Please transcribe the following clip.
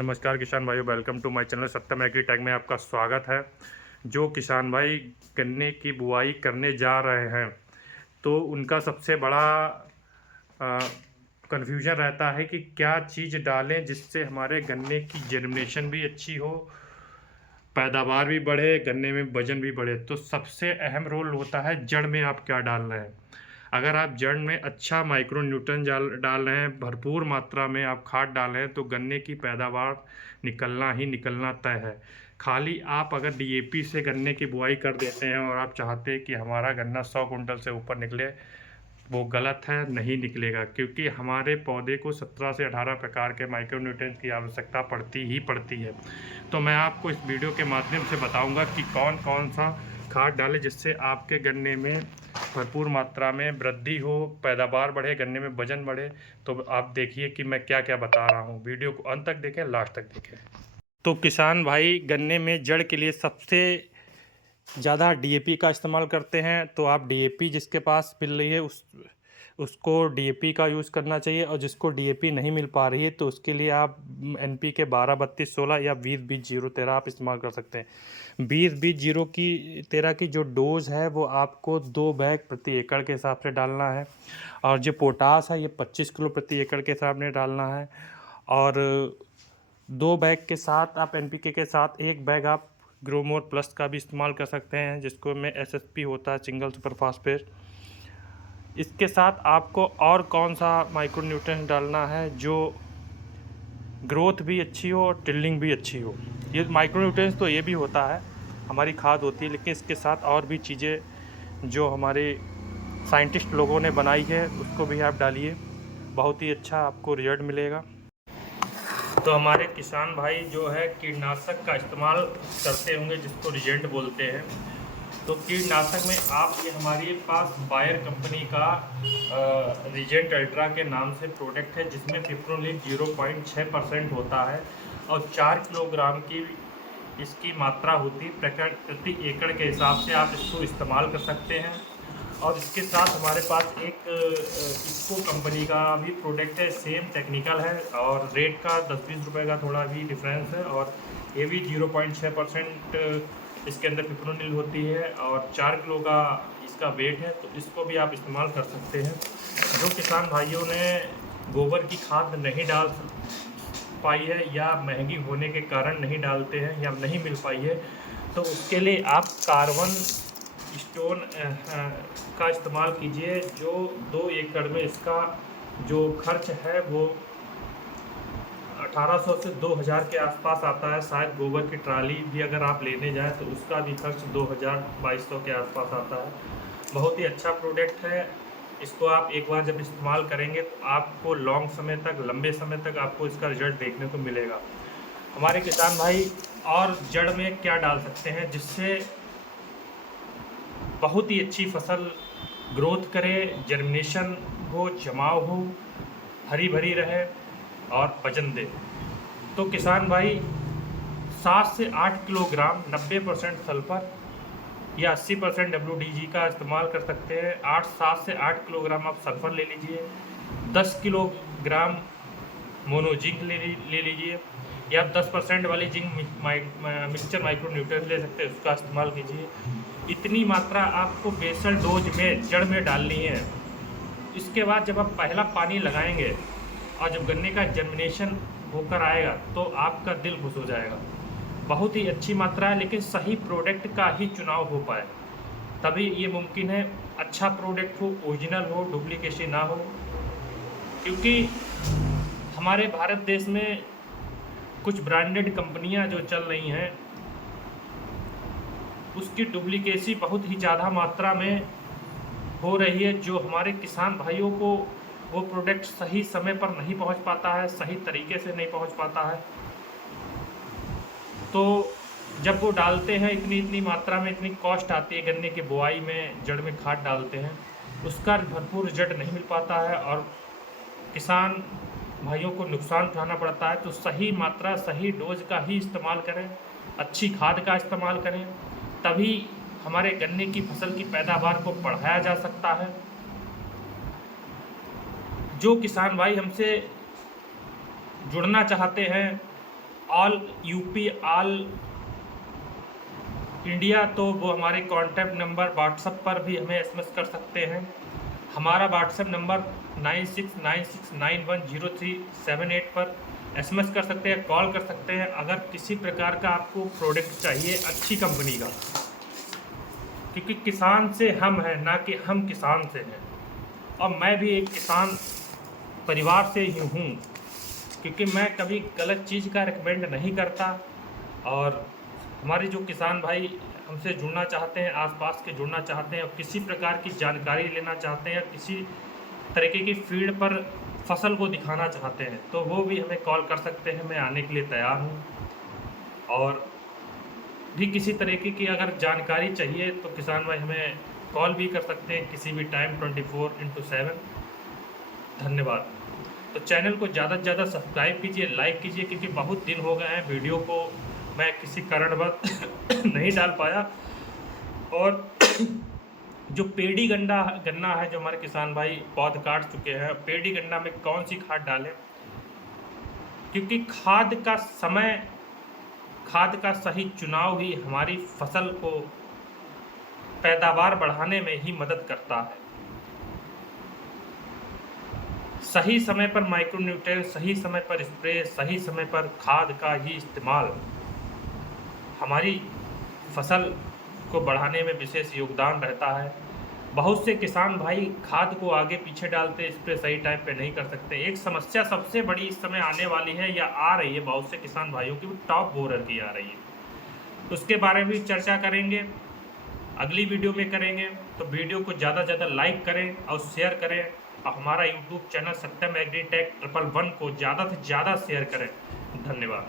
नमस्कार किसान भाइयों, welcome to my channel Satyam agritech में आपका स्वागत है। जो किसान भाई गन्ने की बुआई करने जा रहे हैं तो उनका सबसे बड़ा कन्फ्यूजन रहता है कि क्या चीज़ डालें जिससे हमारे गन्ने की जर्मिनेशन भी अच्छी हो, पैदावार भी बढ़े, गन्ने में वजन भी बढ़े। तो सबसे अहम रोल होता है जड़ में आप क्या डाल रहे हैं। अगर आप जड़ में अच्छा माइक्रो न्यूट्रन डाल रहे हैं, भरपूर मात्रा में आप खाद डाल रहे हैं, तो गन्ने की पैदावार निकलना ही निकलना तय है। खाली आप अगर डीएपी से गन्ने की बुआई कर देते हैं और आप चाहते हैं कि हमारा गन्ना 100 कुंटल से ऊपर निकले, वो गलत है, नहीं निकलेगा। क्योंकि हमारे पौधे को 17 से 18 प्रकार के माइक्रो न्यूट्रिएंट्स की आवश्यकता पड़ती ही पड़ती है। तो मैं आपको इस वीडियो के माध्यम से बताऊंगा कि कौन कौन सा खाद डालें जिससे आपके गन्ने में भरपूर मात्रा में वृद्धि हो, पैदावार बढ़े, गन्ने में वजन बढ़े। तो आप देखिए कि मैं क्या क्या बता रहा हूँ। वीडियो को अंत तक देखें, लास्ट तक देखें। तो किसान भाई गन्ने में जड़ के लिए सबसे ज़्यादा डीएपी का इस्तेमाल करते हैं। तो आप डीएपी जिसके पास मिल रही है उसको डीएपी का यूज़ करना चाहिए, और जिसको डीएपी नहीं मिल पा रही है तो उसके लिए आप एनपीके 12-32-16 या 20-20-0-13 आप इस्तेमाल कर सकते हैं। 20-20-0-13 की जो डोज़ है वो आपको 2 बैग प्रति एकड़ के हिसाब से डालना है, और जो पोटास है ये 25 किलो प्रति एकड़ के हिसाब से डालना है। और 2 बैग के साथ आप एनपीके के साथ 1 बैग आप ग्रोमोर प्लस का भी इस्तेमाल कर सकते हैं, जिसको में एसएसपी होता है, सिंगल सुपर फास्फेट। इसके साथ आपको और कौन सा माइक्रो न्यूट्रिएंट डालना है जो ग्रोथ भी अच्छी हो और टिल्डिंग भी अच्छी हो। ये माइक्रो न्यूट्रिएंट्स तो ये भी होता है, हमारी खाद होती है, लेकिन इसके साथ और भी चीज़ें जो हमारे साइंटिस्ट लोगों ने बनाई है उसको भी आप डालिए, बहुत ही अच्छा आपको रिजल्ट मिलेगा। तो हमारे किसान भाई जो है कीटनाशक का इस्तेमाल करते होंगे, जिसको रिजेंट बोलते हैं। तो कीटनाशक में आप ये हमारे पास बायर कंपनी का रिजेंट अल्ट्रा के नाम से प्रोडक्ट है, जिसमें फिप्रोनिल 0.6% होता है और 4 किलोग्राम की इसकी मात्रा होती है प्रति एकड़ के हिसाब से आप इसको इस्तेमाल कर सकते हैं। और इसके साथ हमारे पास एक इफ्को कंपनी का भी प्रोडक्ट है, सेम टेक्निकल है और रेट का 10-20 रुपये का थोड़ा भी डिफरेंस है, और ये भी 0.6% इसके अंदर फिप्रोनिल होती है और 4 किलो का इसका वेट है। तो इसको भी आप इस्तेमाल कर सकते हैं। जो किसान भाइयों ने गोबर की खाद नहीं डाल पाई है या महंगी होने के कारण नहीं डालते हैं या नहीं मिल पाई है, तो उसके लिए आप कार्बन स्टोन का इस्तेमाल कीजिए। जो 2 एकड़ में इसका जो खर्च है वो 1800 से 2000 के आसपास आता है। शायद गोबर की ट्राली भी अगर आप लेने जाएं तो उसका भी खर्च 2200 के आसपास आता है। बहुत ही अच्छा प्रोडक्ट है। इसको आप एक बार जब इस्तेमाल करेंगे तो आपको लॉन्ग समय तक, लंबे समय तक आपको इसका रिजल्ट देखने को मिलेगा। हमारे किसान भाई और जड़ में क्या डाल सकते हैं जिससे बहुत ही अच्छी फसल ग्रोथ करे, जर्मिनेशन हो, जमाव हो, हरी भरी रहे और वजन दे। तो किसान भाई 7 से 8 किलोग्राम 90% सल्फर या 80% WDG का इस्तेमाल कर सकते हैं। 7 से 8 किलोग्राम आप सल्फर ले लीजिए, 10 किलोग्राम मोनोजिंक ले लीजिए, या 10% वाली जिंक मिक्सचर माइक्रो न्यूट्रिएंट ले सकते हैं, उसका इस्तेमाल कीजिए। इतनी मात्रा आपको बेसल डोज में जड़ में डालनी है। इसके बाद जब आप पहला पानी लगाएंगे और जब गन्ने का जर्मिनेशन होकर आएगा तो आपका दिल खुश हो जाएगा। बहुत ही अच्छी मात्रा है, लेकिन सही प्रोडक्ट का ही चुनाव हो पाए तभी ये मुमकिन है। अच्छा प्रोडक्ट हो, ओरिजिनल हो, डुप्लीकेसी ना हो। क्योंकि हमारे भारत देश में कुछ ब्रांडेड कंपनियां जो चल रही हैं उसकी डुप्लीकेसी बहुत ही ज़्यादा मात्रा में हो रही है, जो हमारे किसान भाइयों को वो प्रोडक्ट सही समय पर नहीं पहुंच पाता है, सही तरीके से नहीं पहुंच पाता है। तो जब वो डालते हैं इतनी मात्रा में, इतनी कॉस्ट आती है गन्ने की बुआई में, जड़ में खाद डालते हैं, उसका भरपूर रिजल्ट नहीं मिल पाता है और किसान भाइयों को नुकसान उठाना पड़ता है। तो सही मात्रा, सही डोज का ही इस्तेमाल करें, अच्छी खाद का इस्तेमाल करें, तभी हमारे गन्ने की फसल की पैदावार को बढ़ाया जा सकता है। जो किसान भाई हमसे जुड़ना चाहते हैं ऑल यूपी, ऑल इंडिया, तो वो हमारे कॉन्टैक्ट नंबर व्हाट्सएप पर भी हमें एसएमएस कर सकते हैं। हमारा व्हाट्सएप नंबर 9696910378 पर एसएमएस कर सकते हैं, कॉल कर सकते हैं। अगर किसी प्रकार का आपको प्रोडक्ट चाहिए अच्छी कंपनी का, क्योंकि किसान से हम हैं, ना कि हम किसान से हैं। और मैं भी एक किसान परिवार से ही हूँ, क्योंकि मैं कभी गलत चीज़ का रिकमेंड नहीं करता। और हमारे जो किसान भाई हमसे जुड़ना चाहते हैं, आसपास के जुड़ना चाहते हैं और किसी प्रकार की जानकारी लेना चाहते हैं, किसी तरीके की फील्ड पर फसल को दिखाना चाहते हैं, तो वो भी हमें कॉल कर सकते हैं। मैं आने के लिए तैयार हूँ। और भी किसी तरीके की अगर जानकारी चाहिए तो किसान भाई हमें कॉल भी कर सकते हैं किसी भी टाइम 24/7। धन्यवाद। तो चैनल को ज़्यादा से ज़्यादा सब्सक्राइब कीजिए, लाइक कीजिए, क्योंकि बहुत दिन हो गए हैं वीडियो को मैं किसी कारणवश नहीं डाल पाया। और जो पेड़ी गन्ना है, जो हमारे किसान भाई पौध काट चुके हैं, पेड़ी गन्ना में कौन सी खाद डालें, क्योंकि खाद का सही चुनाव ही हमारी फसल को पैदावार बढ़ाने में ही मदद करता है। सही समय पर माइक्रोन्यूट्रिएंट, सही समय पर स्प्रे, सही समय पर खाद का ही इस्तेमाल हमारी फसल को बढ़ाने में विशेष योगदान रहता है। बहुत से किसान भाई खाद को आगे पीछे डालते, स्प्रे सही टाइम पे नहीं कर सकते। एक समस्या सबसे बड़ी इस समय आने वाली है या आ रही है बहुत से किसान भाइयों की, टॉप बोरर की आ रही है। उसके बारे में भी चर्चा करेंगे, अगली वीडियो में करेंगे। तो वीडियो को ज़्यादा से ज़्यादा लाइक करें और शेयर करें, और हमारा यूट्यूब चैनल सत्यम एग्रीटेक 111 को ज़्यादा से ज़्यादा शेयर करें। धन्यवाद।